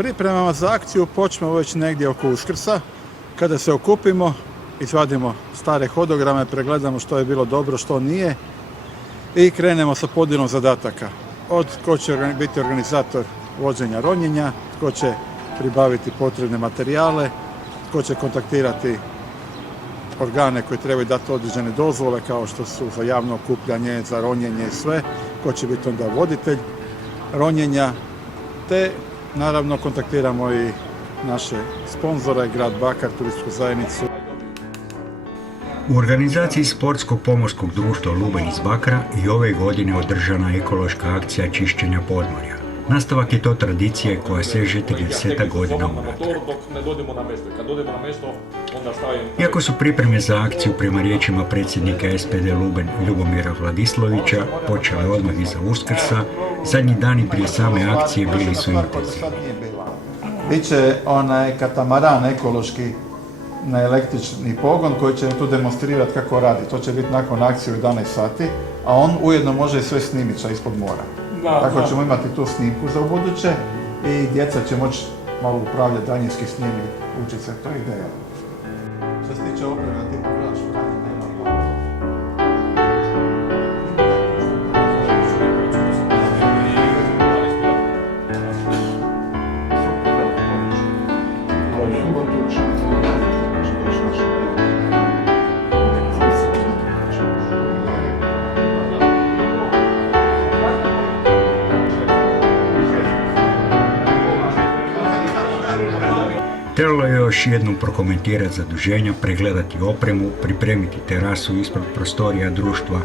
pripremama za akciju počnemo već negdje oko Uskrsa, kada se okupimo, izvadimo stare hodograme, pregledamo što je bilo dobro, što nije i krenemo sa podjelom zadataka. Od tko će biti organizator vođenja ronjenja, tko će pribaviti potrebne materijale, tko će kontaktirati organe koji trebaju dati određene dozvole kao što su za javno okupljanje, za ronjenje i sve, tko će biti onda voditelj ronjenja, te naravno kontaktiramo i naše sponzore, grad Bakar, turističku zajednicu. U organizaciji Sportskog pomorskog društva Luben iz Bakra i ove godine održana ekološka akcija čišćenja podmorja. Nastavak je to tradicije koja seže 30 godina unatrag. Iako su pripreme za akciju prema riječima predsjednika SPD Luben Ljubomira Vladislovića počele odmah iza Uskrsa, zadnji dani prije same akcije bili su intenzivni. Biće onaj katamaran ekološki na električni pogon koji će tu demonstrirati kako radi. To će biti nakon akcije u 11 sati, a on ujedno može i sve snimiti ispod mora. Tako ćemo imati tu snimku za ubuduće i djeca će moći malo upravljati daljinski s njim i učiti se. To je ideja. Što se tiče opreme, ti pogledaš u radi, nema. Trebalo je još jednom prokomentirati zaduženja, pregledati opremu, pripremiti terasu ispred prostorija društva,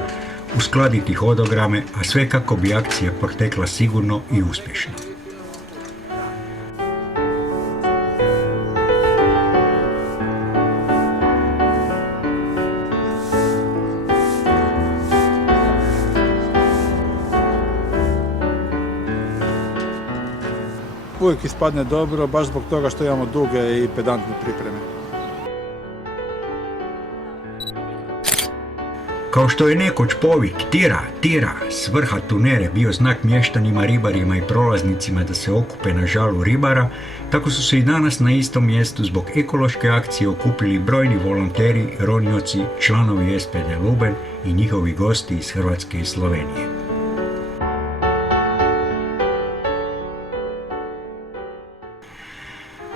uskladiti hodograme, a sve kako bi akcija protekla sigurno i uspješno. Uvijek ispadne dobro, baš zbog toga što imamo duge i pedantne pripreme. Kao što je nekoć povik tira, tira, s vrha tunere bio znak mještanima, ribarima i prolaznicima da se okupe na žalu ribara, tako su se i danas na istom mjestu zbog ekološke akcije okupili brojni volonteri, ronioci, članovi SPD Luben i njihovi gosti iz Hrvatske i Slovenije.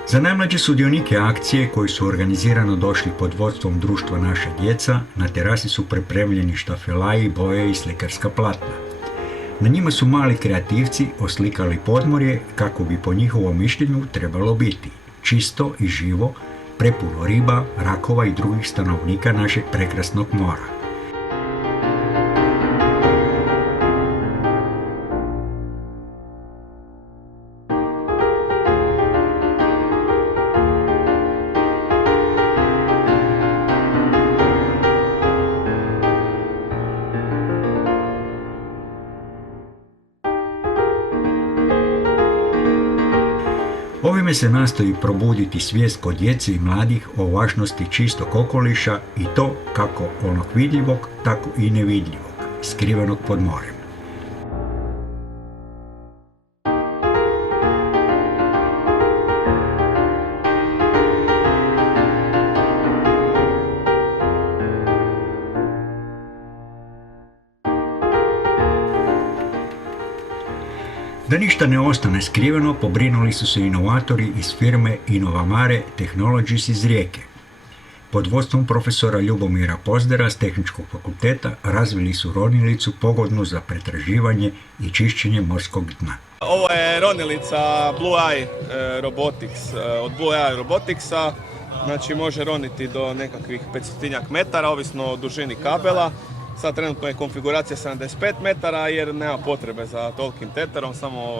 Za najmlađe sudionike akcije koji su organizirano došli pod vodstvom društva Naša djeca, na terasi su pripremljeni štafelaji, boje i slikarska platna. Na njima su mali kreativci oslikali podmorje kako bi po njihovom mišljenju trebalo biti čisto i živo, prepuno riba, rakova i drugih stanovnika našeg prekrasnog mora. Ovime se nastoji probuditi svijest kod djece i mladih o važnosti čistog okoliša i to kako onog vidljivog, tako i nevidljivog, skrivenog pod morem. Da ništa ne ostane skriveno, pobrinuli su se inovatori iz firme Innovamare Technologies iz Rijeke. Pod vodstvom profesora Ljubomira Pozdera s Tehničkog fakulteta razvili su ronilicu pogodnu za pretraživanje i čišćenje morskog dna. Ovo je ronilica Blue Eye Robotics, od Blue Eye Roboticsa. Znači može roniti do nekakvih 500 metara, ovisno o dužini kabela. Sad trenutno je konfiguracija 75 metara jer nema potrebe za tolikim teterom, samo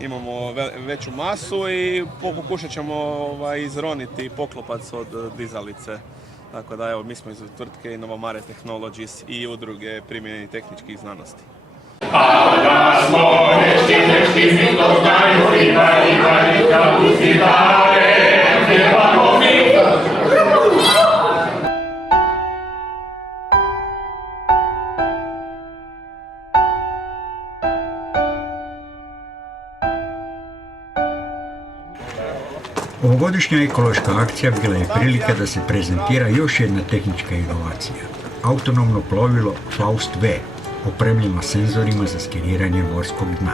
imamo veću masu i pokušat ćemo izroniti poklopac od dizalice. Tako da evo, mi smo iz tvrtke Innovamare Technologies i udruge primjenjenih tehničkih znanosti. A da smo nešti, mi to znaju, ribari kako si dale, trebamo mi. Ovogodišnja ekološka akcija bila je prilika da se prezentira još jedna tehnička inovacija. Autonomno plovilo Faust V, opremljeno senzorima za skeniranje morskog dna.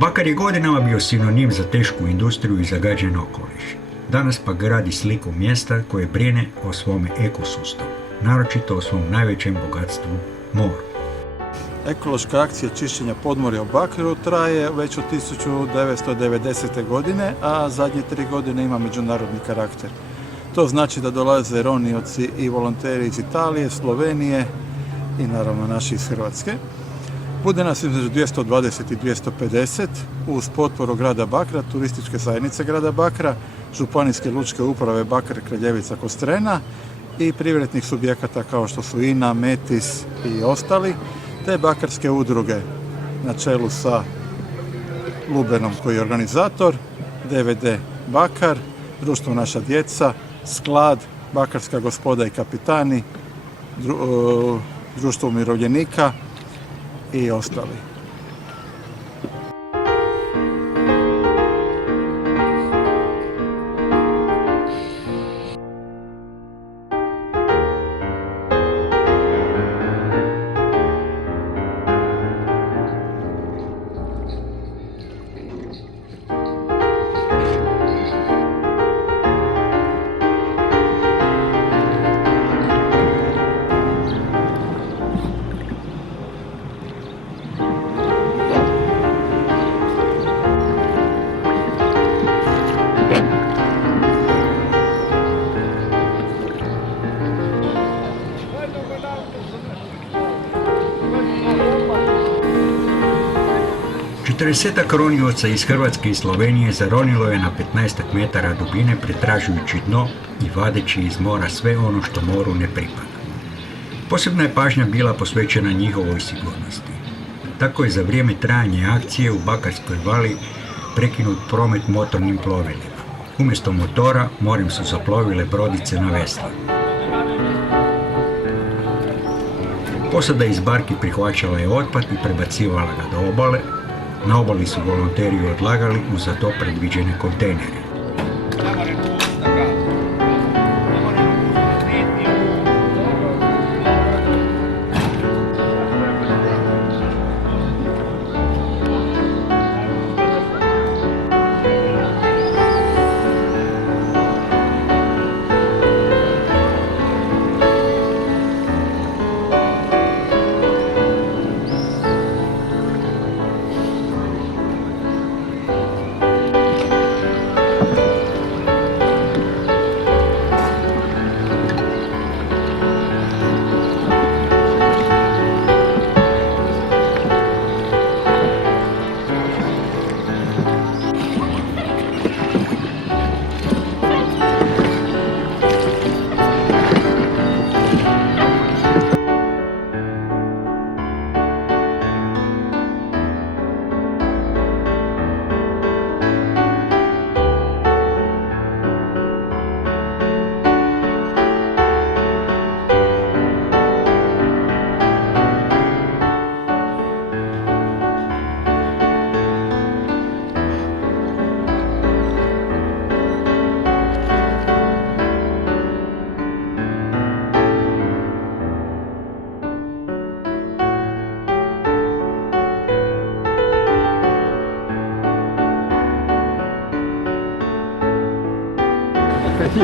Bakar je godinama bio sinonim za tešku industriju i zagađen okoliš. Danas pa gradi sliku mjesta koje brine o svome ekosustavu, naročito o svom najvećem bogatstvu, moru. Ekološka akcija čišćenja podmorja u Bakru traje već od 1990. godine, a zadnje 3 godine ima međunarodni karakter. To znači da dolaze ronioci i volonteri iz Italije, Slovenije i naravno naši iz Hrvatske. Bude nas između 220 i 250 uz potporu grada Bakra, turističke zajednice grada Bakra, županijske lučke uprave Bakar, Kraljevica, Kostrena i privrednih subjekata kao što su INA, Metis i ostali, te bakarske udruge na čelu sa Lubenom koji je organizator, DVD Bakar, Društvo Naša djeca, Sklad, Bakarska gospoda i kapitani, Društvo umirovljenika i ostali. Četrdesetak ronioca iz Hrvatske i Slovenije zaronilo je na 15 metara dubine pretražujući dno i vadeći iz mora sve ono što moru ne pripada. Posebna je pažnja bila posvećena njihovoj sigurnosti. Tako je za vrijeme trajanja akcije u Bakarskoj vali prekinut promet motornim plovilima. Umjesto motora morem su zaplovile brodice na vesla. Posada iz barki prihvaćala je otpad i prebacivala ga do obale. Na obali su volonteri odlagali u za to predviđene kontejnere.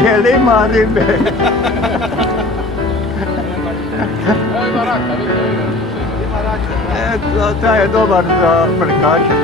Je li ima ribe? Ima raka, vidite. Eto, taj je dobar za prikače.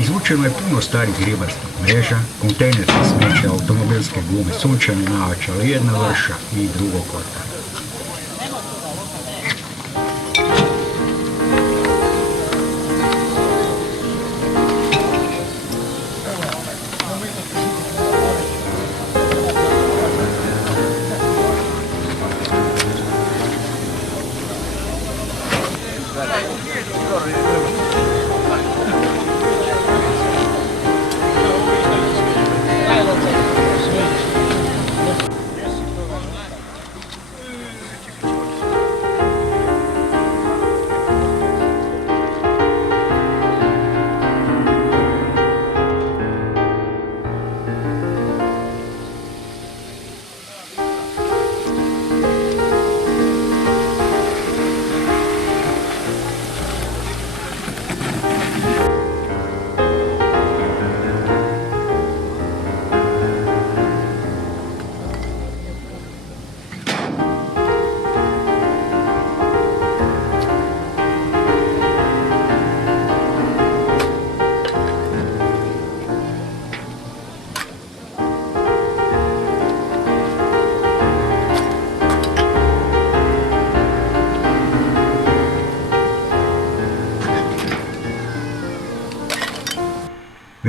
Izvučeno je puno starih ribarskih mreža, kontejnerske smeće, automobilske gume, sunčane naočale, jedna vrša i drugo korta.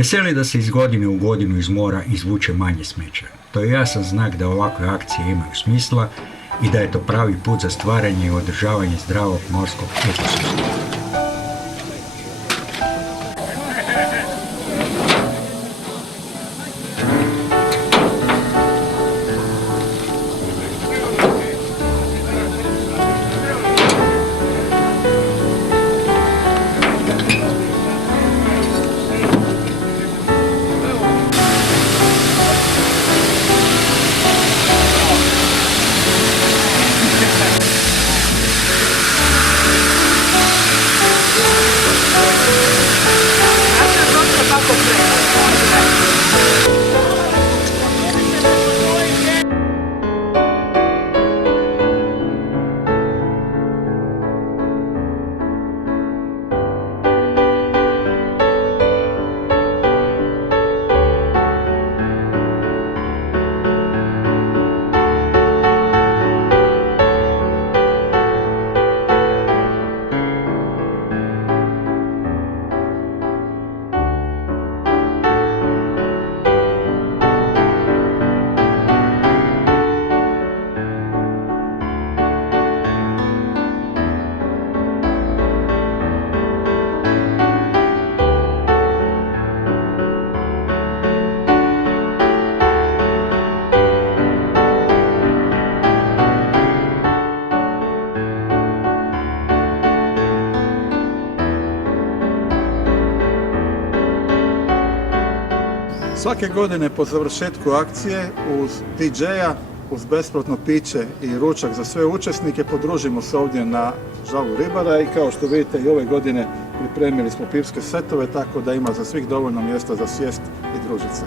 Veseli da se iz godine u godinu iz mora izvuče manje smeća. To je jasan znak da ovakve akcije imaju smisla i da je to pravi put za stvaranje i održavanje zdravog morskog ekosustava. Svake godine po završetku akcije uz DJ-a, uz besplatno piće i ručak za sve učesnike podružimo se ovdje na žalu ribara i kao što vidite i ove godine pripremili smo pivske setove tako da ima za svih dovoljno mjesta za sjest i družit se.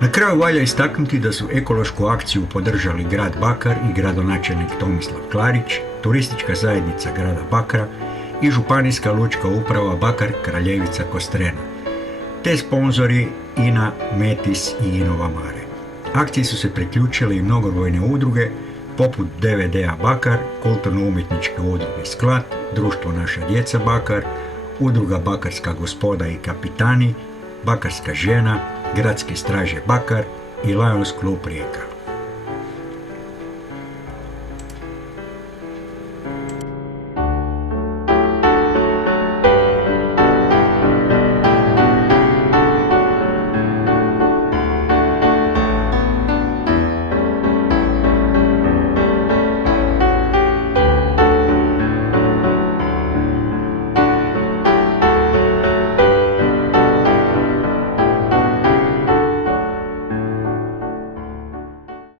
Na kraju valja istaknuti da su ekološku akciju podržali grad Bakar i gradonačelnik Tomislav Klarić, turistička zajednica grada Bakra i županijska lučka uprava Bakar Kraljevica Kostrena, te sponzori INA, Metis i Innova Mare. Akciji su se priključile i mnogobrojne udruge poput DVD-a Bakar, kulturno-umjetničke udruge Sklad, Društvo Naša djeca Bakar, Udruga Bakarska gospoda i kapitani, Bakarska žena, Gradske straže Bakar i Lions Klub Rijeka.